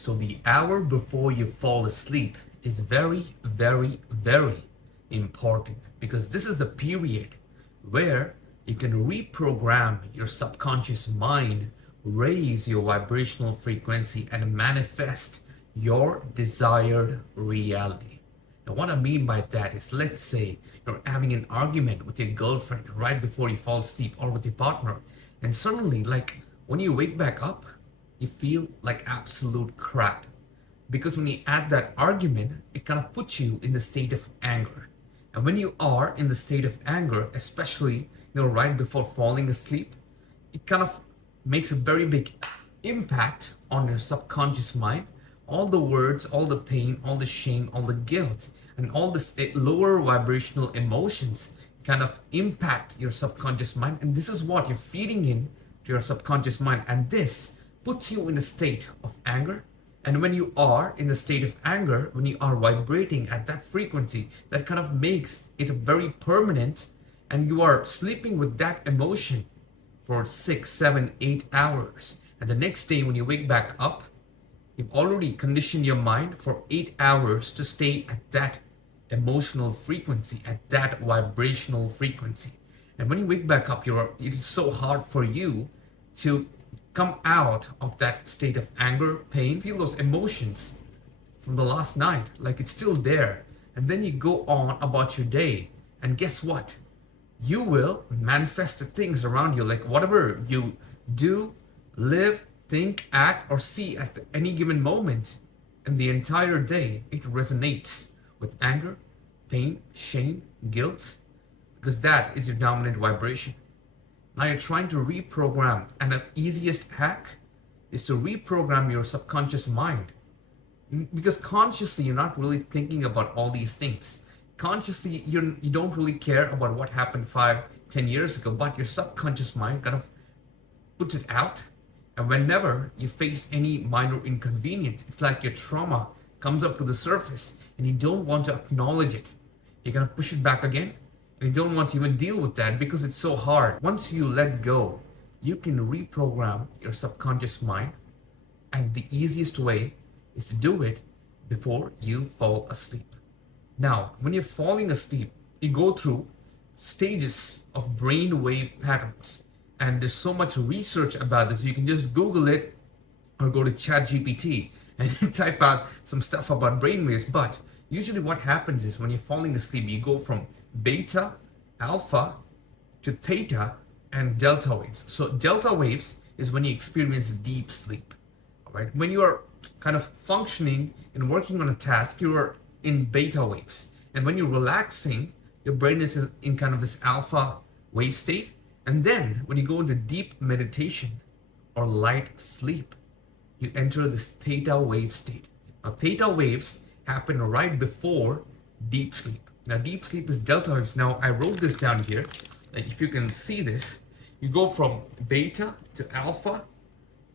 So the hour before you fall asleep is very, very, very important because this is the period where you can reprogram your subconscious mind, raise your vibrational frequency, and manifest your desired reality. Now, what I mean by that is, let's say you're having an argument with your girlfriend right before you fall asleep or with your partner, and suddenly, like when you wake back up, you feel like absolute crap. Because when you add that argument, it kind of puts you in the state of anger. And when you are in the state of anger, especially right before falling asleep, it kind of makes a very big impact on your subconscious mind. All the words, all the pain, all the shame, all the guilt, and all this lower vibrational emotions kind of impact your subconscious mind. And this is what you're feeding in to your subconscious mind. And this puts you in a state of anger. And when you are in the state of anger, when you are vibrating at that frequency, that kind of makes it very permanent, and you are sleeping with that emotion for 6, 7, 8 hours. And the next day when you wake back up, you've already conditioned your mind for 8 hours to stay at that emotional frequency, at that vibrational frequency. And when you wake back up, it is so hard for you to come out of that state of anger, pain, feel those emotions from the last night, like it's still there. And then you go on about your day. And guess what? You will manifest the things around you, like whatever you do, live, think, act, or see at any given moment in the entire day, it resonates with anger, pain, shame, guilt, because that is your dominant vibration. Now you're trying to reprogram, and the easiest hack is to reprogram your subconscious mind. Because consciously, you're not really thinking about all these things. Consciously, you don't really care about what happened 5, 10 years ago, but your subconscious mind kind of puts it out. And whenever you face any minor inconvenience, it's like your trauma comes up to the surface and you don't want to acknowledge it. You're going to push it back again. And you don't want to even deal with that because it's so hard. Once you let go, you can reprogram your subconscious mind. And the easiest way is to do it before you fall asleep. Now, when you're falling asleep, you go through stages of brain wave patterns. And there's so much research about this. You can just Google it or go to ChatGPT and type out some stuff about brainwaves. But usually what happens is when you're falling asleep, you go from beta, alpha to theta and delta waves. So delta waves is when you experience deep sleep. All right. When you are kind of functioning and working on a task, you are in beta waves. And when you're relaxing, your brain is in kind of this alpha wave state. And then when you go into deep meditation or light sleep, you enter this theta wave state. Now theta waves happen right before deep sleep. Now deep sleep is delta waves. Now I wrote this down here. Like if you can see this, you go from beta to alpha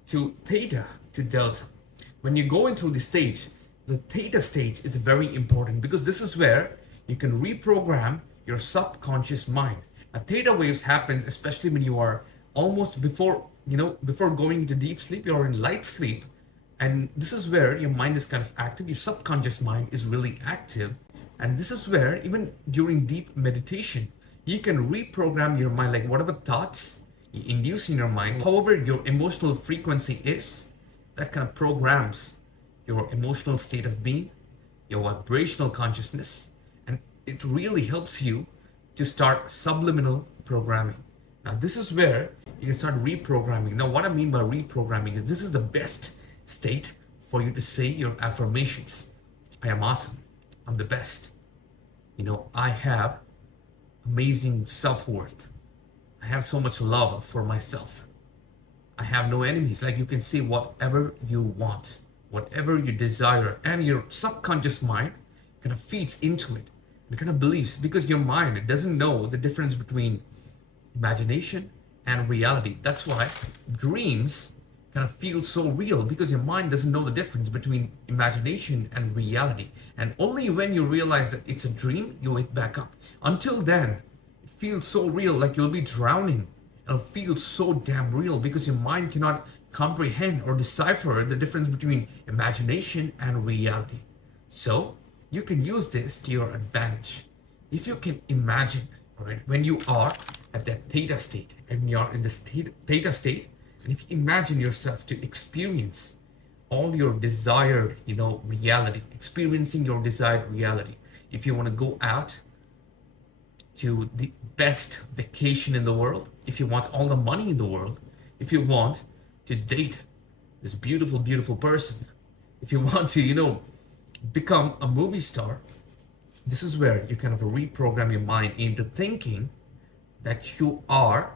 to theta to delta. When you go into the stage, the theta stage is very important because this is where you can reprogram your subconscious mind. Now theta waves happens especially when you are almost before going into deep sleep, you're in light sleep. And this is where your mind is kind of active. Your subconscious mind is really active. And this is where, even during deep meditation, you can reprogram your mind, like whatever thoughts you induce in your mind, however your emotional frequency is, that kind of programs your emotional state of being, your vibrational consciousness, and it really helps you to start subliminal programming. Now, this is where you can start reprogramming. Now, what I mean by reprogramming is this is the best state for you to say your affirmations. I am awesome. I'm the best. I have amazing self-worth. I have so much love for myself. I have no enemies. Like you can say whatever you want, whatever you desire, and your subconscious mind kind of feeds into it. It kind of believes, because your mind, it doesn't know the difference between imagination and reality. That's why dreams kind of feel so real, because your mind doesn't know the difference between imagination and reality. And only when you realize that it's a dream, you wake back up. Until then, it feels so real, like you'll be drowning. It'll feel so damn real because your mind cannot comprehend or decipher the difference between imagination and reality. So you can use this to your advantage. If you can imagine, right, when you are at that theta state and you're in this theta state, and if you imagine yourself to experience all your desired, reality, experiencing your desired reality. If you want to go out to the best vacation in the world, if you want all the money in the world, if you want to date this beautiful, beautiful person, if you want to, become a movie star, this is where you kind of reprogram your mind into thinking that you are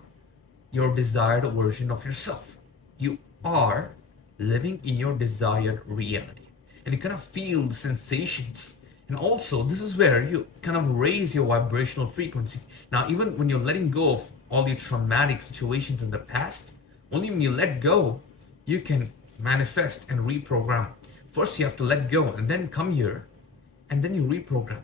your desired version of yourself. You are living in your desired reality. And you kind of feel the sensations. And also, this is where you kind of raise your vibrational frequency. Now, even when you're letting go of all your traumatic situations in the past, only when you let go, you can manifest and reprogram. First, you have to let go and then come here and then you reprogram.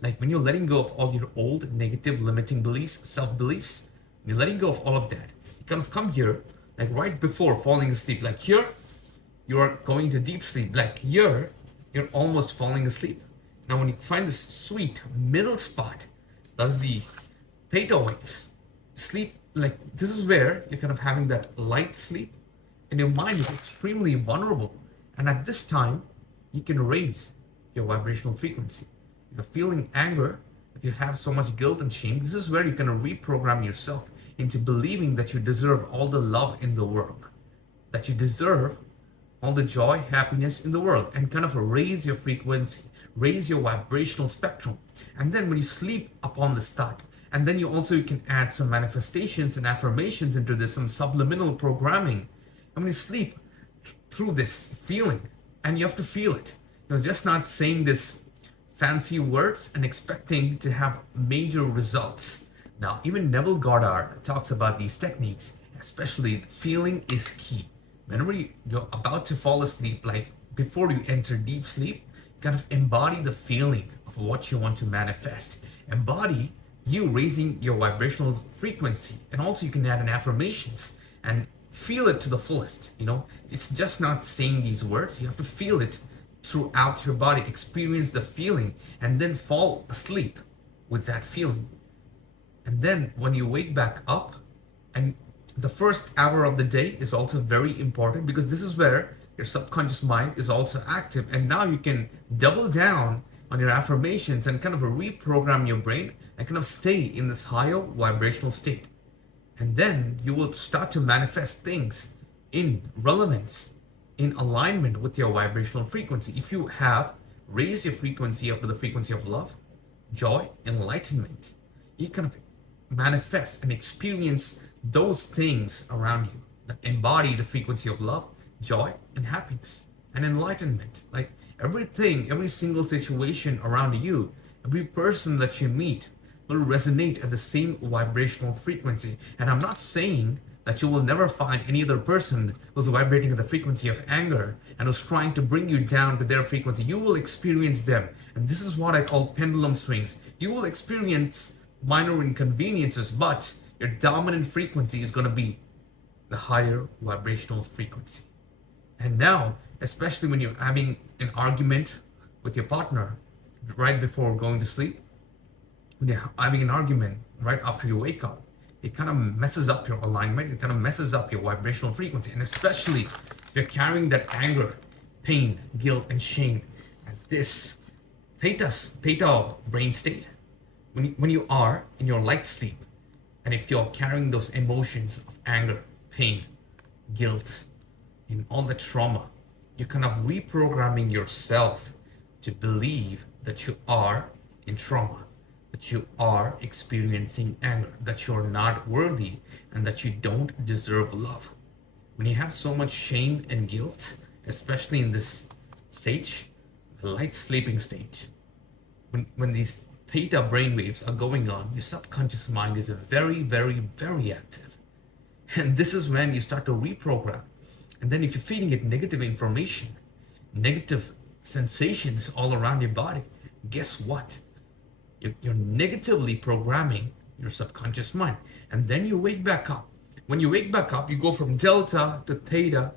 Like when you're letting go of all your old negative limiting beliefs, self-beliefs, you're letting go of all of that. You kind of come here, like right before falling asleep. Like here, you are going to deep sleep. Like here, you're almost falling asleep. Now, when you find this sweet middle spot, that's the theta waves. Sleep, like this is where you're kind of having that light sleep, and your mind is extremely vulnerable. And at this time, you can raise your vibrational frequency. If you're feeling anger, if you have so much guilt and shame, this is where you can reprogram yourself into believing that you deserve all the love in the world, that you deserve all the joy, happiness in the world, and kind of raise your frequency, raise your vibrational spectrum. And then when you sleep upon this thought, and then you can add some manifestations and affirmations into this, some subliminal programming. And when you sleep through this feeling, and you have to feel it, just not saying this fancy words and expecting to have major results. Now, even Neville Goddard talks about these techniques, especially feeling is key. Whenever you're about to fall asleep, like before you enter deep sleep, kind of embody the feeling of what you want to manifest. Embody you raising your vibrational frequency. And also you can add in affirmations and feel it to the fullest. It's just not saying these words. You have to feel it throughout your body, experience the feeling, and then fall asleep with that feeling. And then when you wake back up, and the first hour of the day is also very important, because this is where your subconscious mind is also active, and now you can double down on your affirmations and kind of reprogram your brain and kind of stay in this higher vibrational state. And then you will start to manifest things in relevance, in alignment with your vibrational frequency. If you have raised your frequency up to the frequency of love, joy, enlightenment, you kind of manifest and experience those things around you that embody the frequency of love, joy, and happiness and enlightenment. Like everything, every single situation around you, every person that you meet will resonate at the same vibrational frequency. And I'm not saying that you will never find any other person who's vibrating at the frequency of anger and who's trying to bring you down to their frequency. You will experience them. And this is what I call pendulum swings. You will experience minor inconveniences, but your dominant frequency is going to be the higher vibrational frequency. And now, especially when you're having an argument with your partner right before going to sleep, when you're having an argument right after you wake up, it kind of messes up your alignment, it kind of messes up your vibrational frequency. And especially if you're carrying that anger, pain, guilt, and shame at this theta brain state, when you are in your light sleep, and if you're carrying those emotions of anger, pain, guilt, and all the trauma, you're kind of reprogramming yourself to believe that you are in trauma, that you are experiencing anger, that you're not worthy, and that you don't deserve love. When you have so much shame and guilt, especially in this stage, the light sleeping stage, when these theta brainwaves are going on, your subconscious mind is very, very, very active. And this is when you start to reprogram. And then if you're feeding it negative information, negative sensations all around your body, guess what? You're negatively programming your subconscious mind. And then you wake back up When you wake back up, you go from delta to theta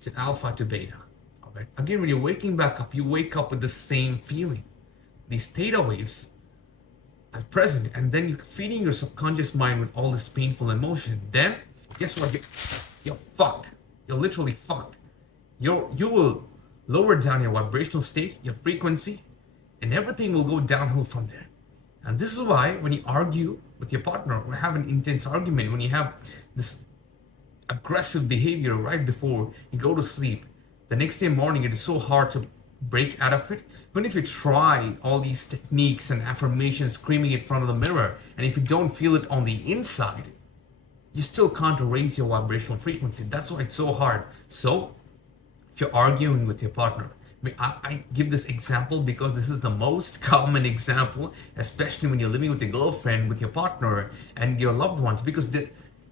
to alpha to beta. All right. Again, when you're waking back up, you wake up with the same feeling. These theta waves are present, and then you're feeding your subconscious mind with all this painful emotion. Then, guess what? You're fucked. You're literally fucked. You will lower down your vibrational state, your frequency, and everything will go downhill from there. And this is why when you argue with your partner or have an intense argument, when you have this aggressive behavior right before you go to sleep, the next day morning it is so hard to break out of it. Even if you try all these techniques and affirmations, screaming in front of the mirror, and if you don't feel it on the inside, you still can't raise your vibrational frequency. That's why it's so hard. So if you're arguing with your partner, I give this example because this is the most common example, especially when you're living with your girlfriend, with your partner, and your loved ones, because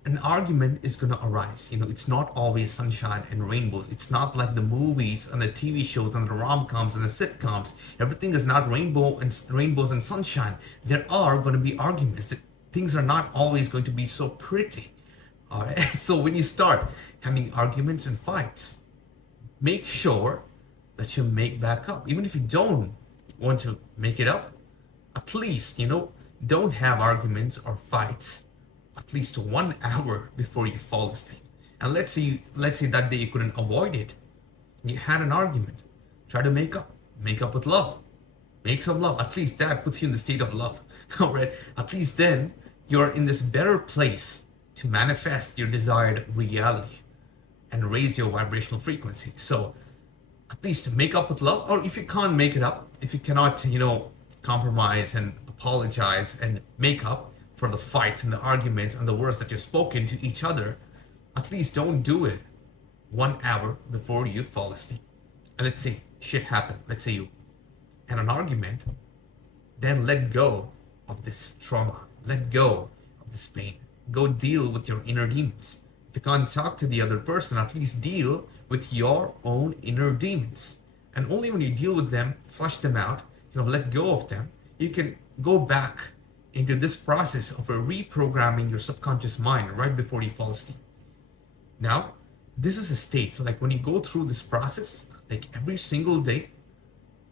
an argument is going to arise. It's not always sunshine and rainbows. It's not like the movies and the TV shows and the rom-coms and the sitcoms. Everything is not rainbows and sunshine. There are going to be arguments. Things are not always going to be so pretty. All right. So when you start having arguments and fights, make sure that you make back up. Even if you don't want to make it up, at least, don't have arguments or fights at least 1 hour before you fall asleep. And let's say that day you couldn't avoid it. You had an argument. Try to make up with love. Make some love. At least that puts you in the state of love. All right. At least then you're in this better place to manifest your desired reality and raise your vibrational frequency. So at least make up with love. Or if you can't make it up, if you cannot, compromise and apologize and make up for the fights and the arguments and the words that you've spoken to each other, at least don't do it 1 hour before you fall asleep. And let's say shit happened. Let's say you had an argument. Then let go of this trauma. Let go of this pain. Go deal with your inner demons. If you can't talk to the other person, at least deal with your own inner demons. And only when you deal with them, flush them out, let go of them, you can go back into this process of reprogramming your subconscious mind right before you fall asleep. Now, this is a state, like when you go through this process, like every single day,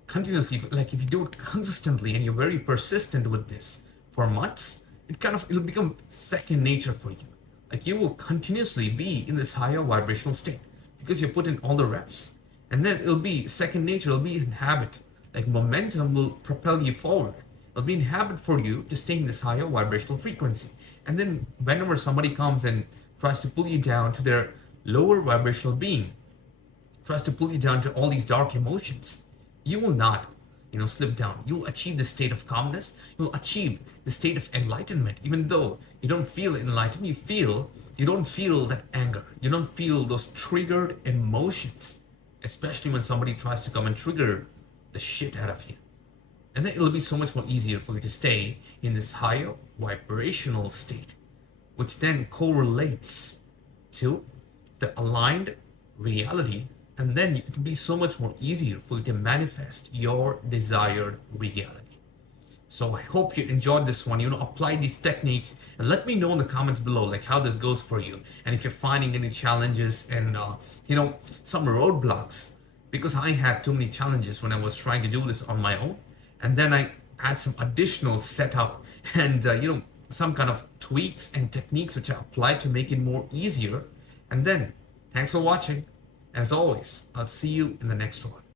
continuously, like if you do it consistently and you're very persistent with this for months, it'll become second nature for you. Like you will continuously be in this higher vibrational state because you put in all the reps, and then it'll be second nature, it'll be in habit. Like momentum will propel you forward. It'll be in habit for you to stay in this higher vibrational frequency. And then whenever somebody comes and tries to pull you down to their lower vibrational being, tries to pull you down to all these dark emotions, you will not, slip down. You will achieve the state of calmness. You will achieve the state of enlightenment. Even though you don't feel enlightened, you don't feel that anger. You don't feel those triggered emotions, especially when somebody tries to come and trigger the shit out of you. And then it'll be so much more easier for you to stay in this higher vibrational state, which then correlates to the aligned reality. And then it'll be so much more easier for you to manifest your desired reality. So I hope you enjoyed this one. Apply these techniques and let me know in the comments below, like how this goes for you. And if you're finding any challenges and, some roadblocks, because I had too many challenges when I was trying to do this on my own. And then I had some additional setup and, some kind of tweaks and techniques which I applied to make it more easier. And then thanks for watching. As always, I'll see you in the next one.